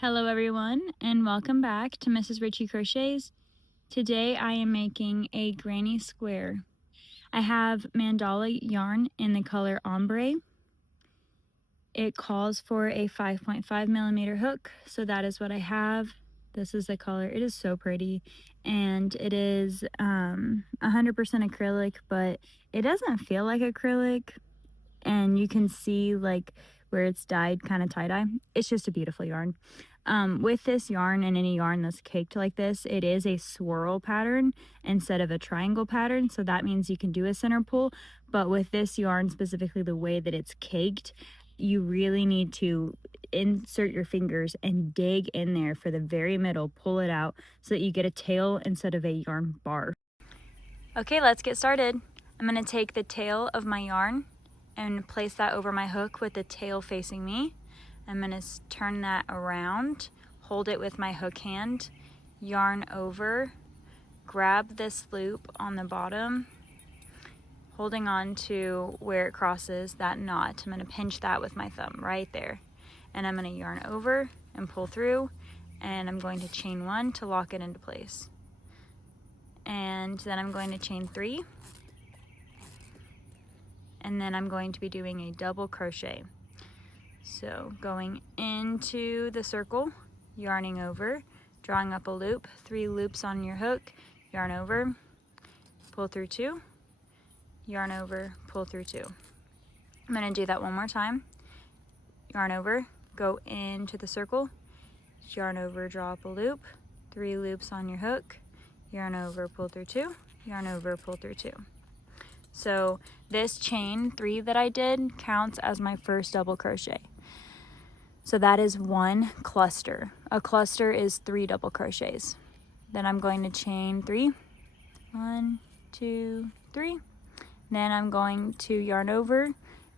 Hello everyone and welcome back to Mrs. Ritchie Crochets. Today I am making a granny square. I have mandala yarn in the color ombre. It calls for a 5.5 millimeter hook, so that is what I have. This is the color. It is so pretty and it is 100% acrylic, but it doesn't feel like acrylic, and you can see like where it's dyed kind of tie-dye. It's just a beautiful yarn. With this yarn and any yarn that's caked like this, it is a swirl pattern instead of a triangle pattern, so that means you can do a center pull. But with this yarn, specifically the way that it's caked, you really need to insert your fingers and dig in there for the very middle, pull it out so that you get a tail instead of a yarn bar. Okay, let's get started. I'm going to take the tail of my yarn and place that over my hook with the tail facing me. I'm going to turn that around, hold it with my hook hand, yarn over, grab this loop on the bottom, holding on to where it crosses that knot. I'm going to pinch that with my thumb right there. And I'm going to yarn over and pull through, and I'm going to chain one to lock it into place. And then I'm going to chain three. And then I'm going to be doing a double crochet. So going into the circle, yarning over, drawing up a loop, 3 loops on your hook, yarn over, pull through 2, yarn over, pull through 2. I'm going to do that one more time. Yarn over, go into the circle, yarn over, draw up a loop, 3 loops on your hook, yarn over, pull through 2, yarn over, pull through 2. So this chain 3 that I did counts as my first double crochet. So that is one cluster. A cluster is 3 double crochets. Then I'm going to chain 3. 1, 2, 3. Then I'm going to yarn over,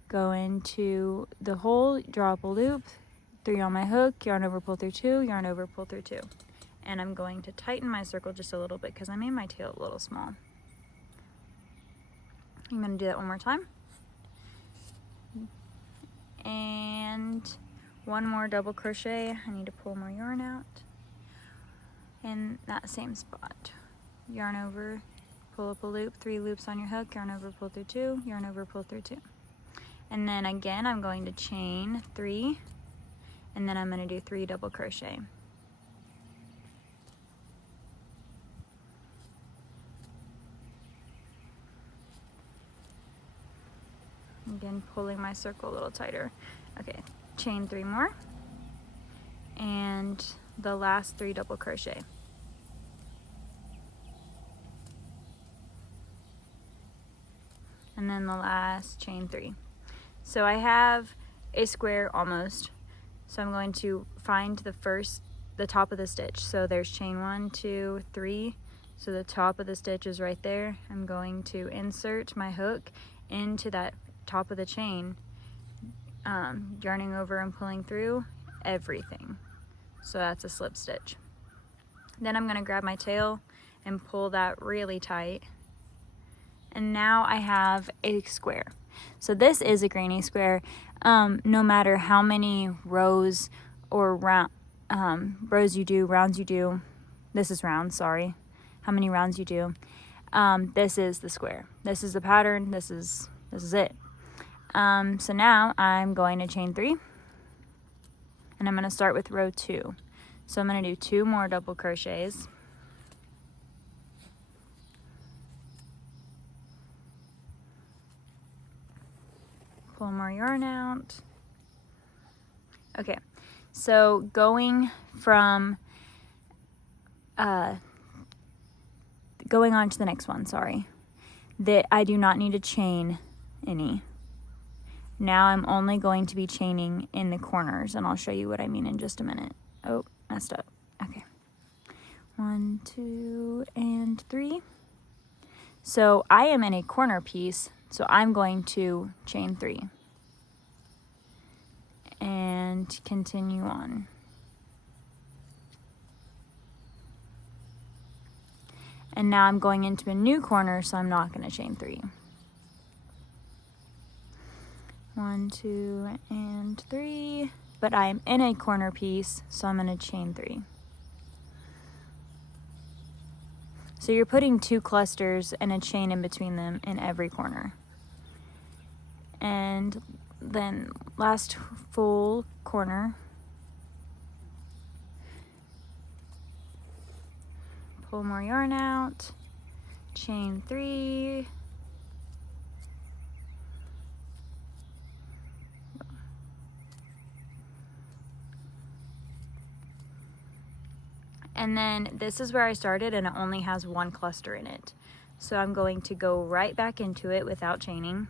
go into the hole, draw up a loop, 3 on my hook, yarn over, pull through 2, yarn over, pull through 2. And I'm going to tighten my circle just a little bit because I made my tail a little small. I'm going to do that one more time. And one more double crochet. I need to pull more yarn out. In that same spot. Yarn over, pull up a loop, 3 loops on your hook, yarn over, pull through 2, yarn over, pull through 2. And then again, I'm going to chain 3, and then I'm going to do 3 double crochet. Again, pulling my circle a little tighter. Okay, chain 3 more, and the last 3 double crochet. And then the last chain 3. So I have a square almost. So I'm going to find the top of the stitch. So there's chain 1, 2, 3. So the top of the stitch is right there. I'm going to insert my hook into that top of the chain, yarning over and pulling through everything. So that's a slip stitch. Then I'm going to grab my tail and pull that really tight. And now I have a square. So this is a granny square. No matter how many rows or rounds you do, this is round, sorry. How many rounds you do, this is the square. This is the pattern, this is it. So now I'm going to chain 3, and I'm going to start with row 2. So I'm going to do 2 more double crochets. Pull more yarn out. Okay, so going on to the next one, sorry, that I do not need to chain any. Now I'm only going to be chaining in the corners, and I'll show you what I mean in just a minute. Oh, messed up. Okay. 1, 2, and 3. So I am in a corner piece, so I'm going to chain 3 and continue on. And now I'm going into a new corner, so I'm not going to chain 3. 1, 2, and 3. but I'm in a corner piece, so I'm going to chain 3. So you're putting 2 clusters and a chain in between them in every corner. And then last full corner, pull more yarn out, chain 3, and then this is where I started, and it only has 1 cluster in it. So I'm going to go right back into it without chaining.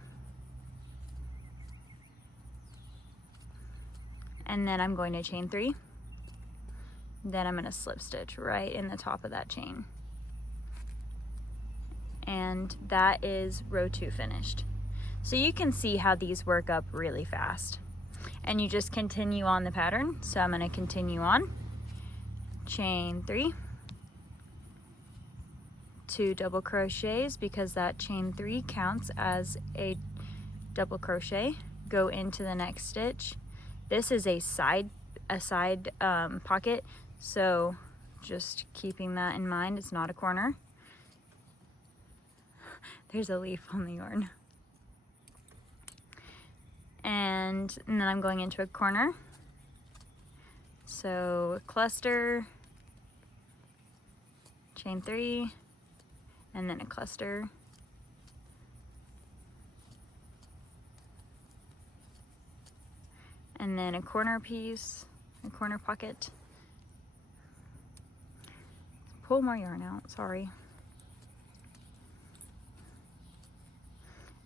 And then I'm going to chain 3. Then I'm going to slip stitch right in the top of that chain. And that is row 2 finished. So you can see how these work up really fast. And you just continue on the pattern. So I'm going to continue on. Chain 3, 2 double crochets because that chain 3 counts as a double crochet. Go into the next stitch. This is a side pocket, so just keeping that in mind. It's not a corner. There's a leaf on the yarn. And then I'm going into a corner. So cluster, chain 3, and then a cluster. And then a corner piece, a corner pocket. Pull more yarn out, sorry.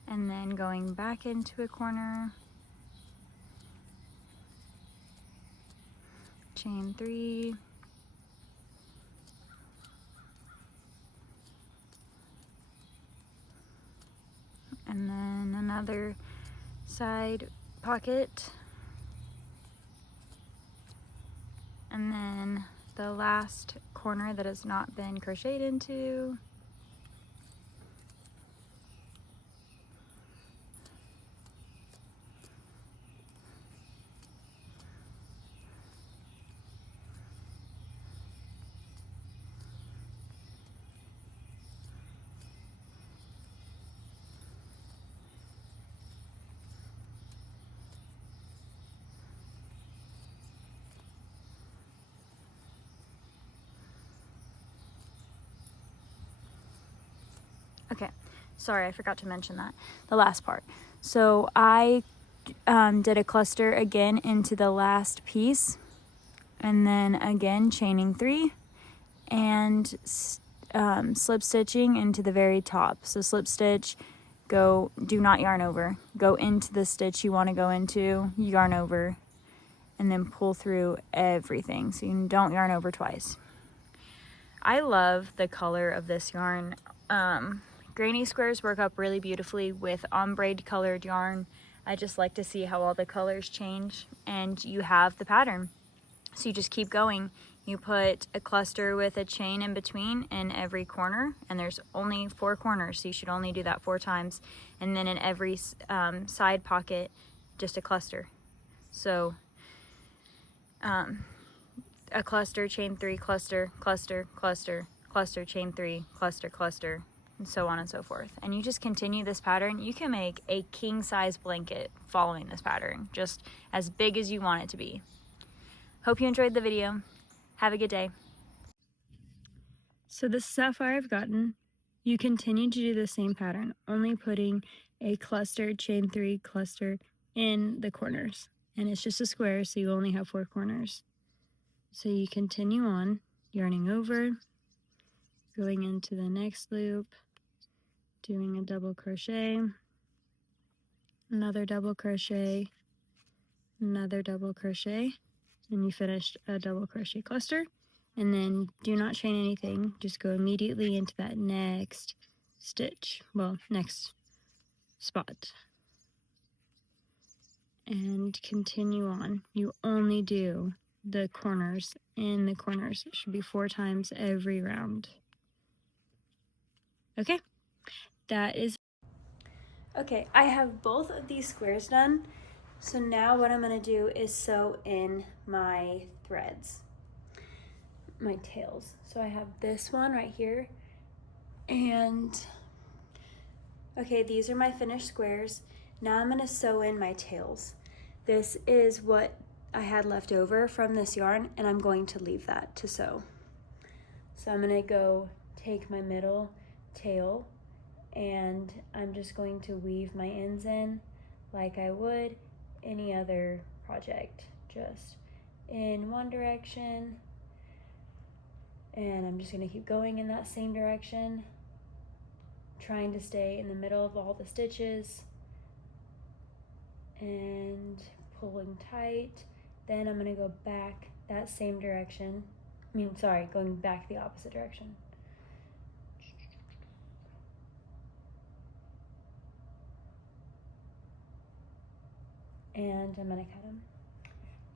And then going back into a corner, chain 3, and then another side pocket, and then the last corner that has not been crocheted into. Okay, sorry, I forgot to mention that, the last part. So I did a cluster again into the last piece, and then again chaining 3 and slip stitching into the very top. So slip stitch, do not yarn over, go into the stitch you want to go into, yarn over, and then pull through everything so you don't yarn over twice. I love the color of this yarn. Granny squares work up really beautifully with ombre colored yarn. I just like to see how all the colors change, and you have the pattern. So you just keep going. You put a cluster with a chain in between in every corner, and there's only 4 corners, so you should only do that 4 times. And then in every side pocket, just a cluster. So a cluster, chain 3, cluster, cluster, cluster, cluster, chain 3, cluster, cluster, and so on and so forth. And you just continue this pattern. You can make a king size blanket following this pattern, just as big as you want it to be. Hope you enjoyed the video. Have a good day. So this is how far I've gotten. You continue to do the same pattern, only putting a cluster, chain 3, cluster in the corners. And it's just a square, so you only have 4 corners. So you continue on, yarning over, going into the next loop, doing a double crochet, another double crochet, another double crochet, and you finished a double crochet cluster. And then do not chain anything, just go immediately into that next stitch, well, next spot, and continue on. You only do the corners in the corners. It should be 4 times every round. Okay, that is okay. I have both of these squares done, So now what I'm going to do is sew in my threads, my tails. So I have this one right here, and okay, these are my finished squares. Now I'm going to sew in my tails. This is what I had left over from this yarn, and I'm going to leave that to sew. So I'm going to go take my middle tail, and I'm just going to weave my ends in like I would any other project, just in one direction, and I'm just going to keep going in that same direction, trying to stay in the middle of all the stitches and pulling tight. Then I'm going to go back that same direction. Going back the opposite direction. And I'm going to cut them.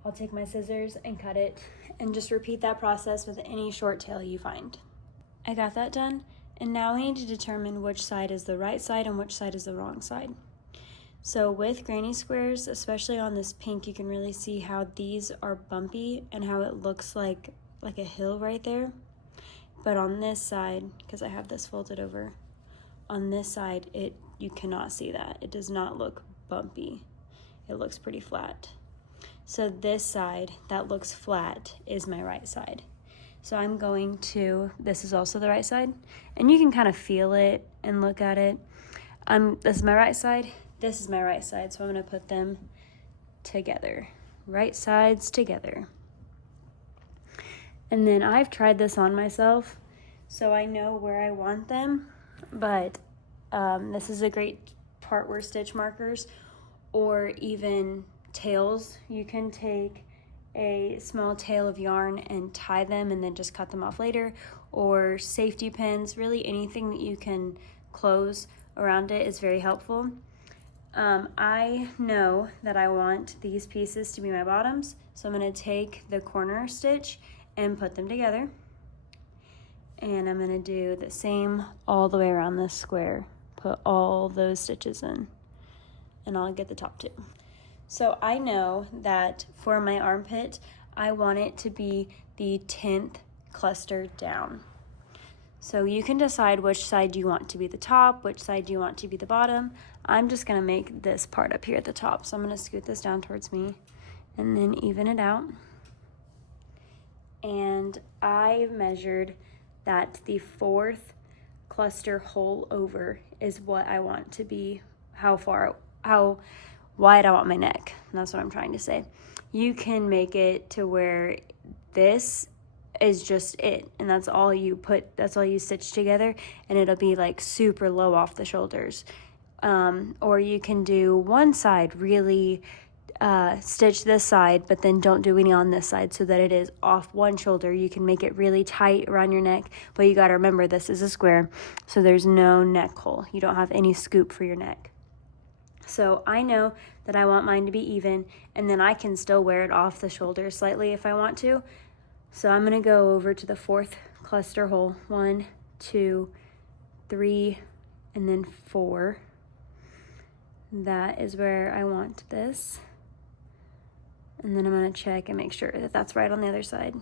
I'll take my scissors and cut it, and just repeat that process with any short tail you find. I got that done, and now we need to determine which side is the right side and which side is the wrong side. So with granny squares, especially on this pink, you can really see how these are bumpy and how it looks like a hill right there. But on this side, because I have this folded over, on this side, you cannot see that. It does not look bumpy. It looks pretty flat. So this side that looks flat is my right side. So I'm going to, this is also the right side, and you can kind of feel it and look at it. This is my right side, this is my right side, so I'm going to put them together. Right sides together. And then I've tried this on myself, so I know where I want them, but this is a great part where stitch markers or even tails, you can take a small tail of yarn and tie them and then just cut them off later, or safety pins, really anything that you can close around it is very helpful. I know that I want these pieces to be my bottoms, so I'm going to take the corner stitch and put them together, and I'm going to do the same all the way around this square, put all those stitches in, and I'll get the top too. So I know that for my armpit, I want it to be the 10th cluster down. So you can decide which side you want to be the top, which side you want to be the bottom. I'm just gonna make this part up here at the top. So I'm gonna scoot this down towards me and then even it out. And I measured that the 4th cluster hole over is what I want to be, how wide I want my neck. And that's what I'm trying to say. You can make it to where this is just it, and that's all you stitch together, and it'll be like super low off the shoulders. Or you can do one side really stitch this side, but then don't do any on this side so that it is off one shoulder. You can make it really tight around your neck, but you got to remember this is a square, so there's no neck hole. You don't have any scoop for your neck. So I know that I want mine to be even, and then I can still wear it off the shoulder slightly if I want to. So I'm going to go over to the 4th cluster hole, 1, 2, 3, and then 4. That is where I want this. And then I'm going to check and make sure that that's right on the other side.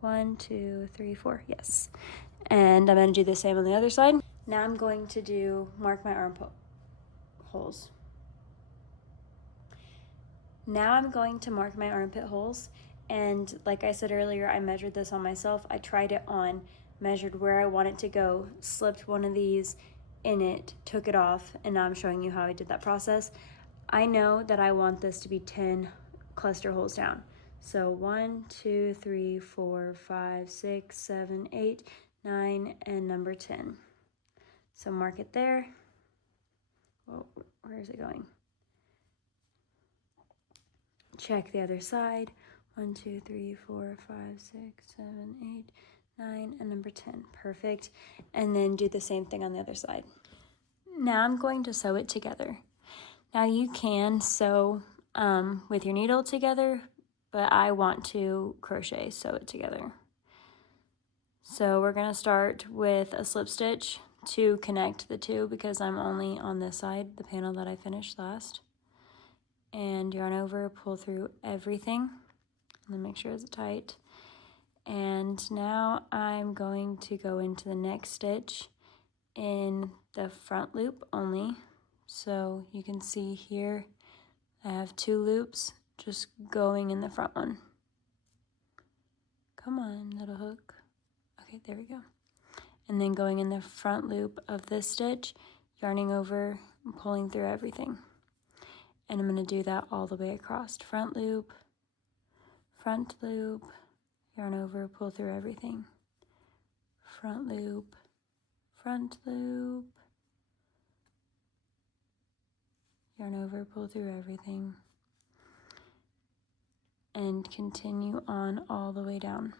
1, 2, 3, 4, yes. And I'm going to do the same on the other side. Now I'm going to mark my armpit holes. Now I'm going to mark my armpit holes, and like I said earlier, I measured this on myself. I tried it on, measured where I want it to go, slipped one of these in it, took it off, and now I'm showing you how I did that process. I know that I want this to be 10 cluster holes down. So 1, 2, 3, 4, 5, 6, 7, 8, 9, and number 10. So mark it there. Whoa, where is it going? Check the other side. 1, 2, 3, 4, 5, 6, 7, 8, 9, and number 10. Perfect. And then do the same thing on the other side. Now I'm going to sew it together. Now you can sew with your needle together, but I want to crochet sew it together. So we're going to start with a slip stitch to connect the two because I'm only on this side, the panel that I finished last. and yarn over, pull through everything, and then make sure it's tight. And now I'm going to go into the next stitch in the front loop only. So you can see here I have 2 loops just going in the front one. Come on, little hook. Okay, there we go. And then going in the front loop of this stitch, yarning over and pulling through everything. And I'm going to do that all the way across. Front loop, yarn over, pull through everything. Front loop, yarn over, pull through everything. And continue on all the way down.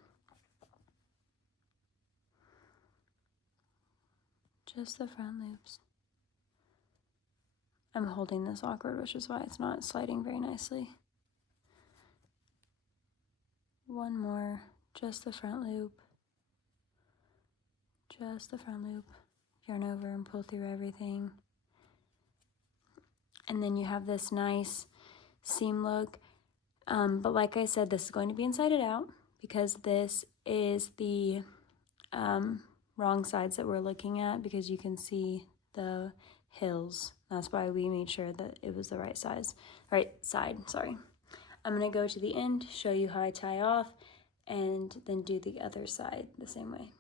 Just the front loops. I'm holding this awkward, which is why it's not sliding very nicely. One more, just the front loop, yarn over and pull through everything. And then you have this nice seam look, but like I said, this is going to be inside out because this is the wrong sides that we're looking at, because you can see the hills. That's why we made sure that it was the right side, sorry. I'm gonna go to the end, show you how I tie off, and then do the other side the same way.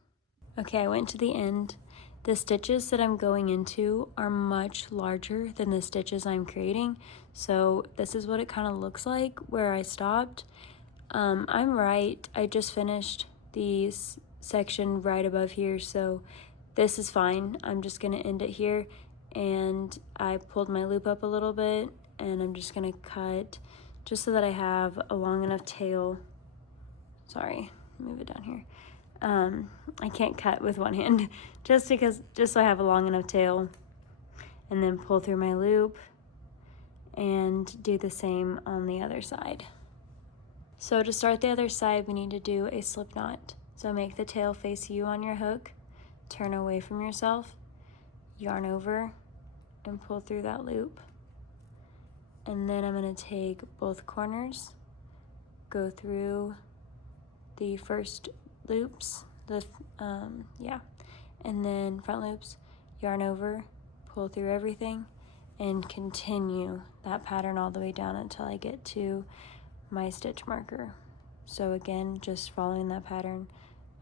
Okay, I went to the end. The stitches that I'm going into are much larger than the stitches I'm creating. So this is what it kind of looks like where I stopped. I'm right, I just finished the section right above here, so this is fine. I'm just gonna end it here, and I pulled my loop up a little bit, and I'm just gonna cut just so that I have a long enough tail. Sorry, move it down here. I can't cut with one hand just so I have a long enough tail, and then pull through my loop and do the same on the other side. So to start the other side, we need to do a slip knot. So make the tail face you on your hook, turn away from yourself, yarn over, and pull through that loop. And then I'm going to take both corners, go through the first loops, and then front loops, yarn over, pull through everything, and continue that pattern all the way down until I get to my stitch marker. So again, just following that pattern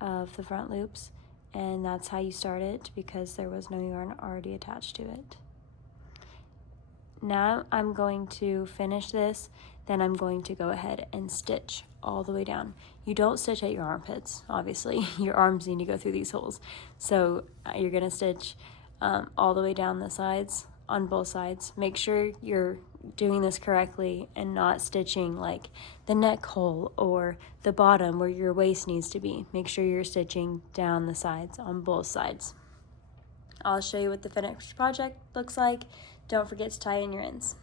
of the front loops, and that's how you start it because there was no yarn already attached to it. Now I'm going to finish this, then I'm going to go ahead and stitch all the way down. You don't stitch at your armpits, obviously. Your arms need to go through these holes. So you're gonna stitch all the way down the sides, on both sides. Make sure you're doing this correctly and not stitching like the neck hole or the bottom where your waist needs to be. Make sure you're stitching down the sides on both sides. I'll show you what the finished project looks like. Don't forget to tie in your ends.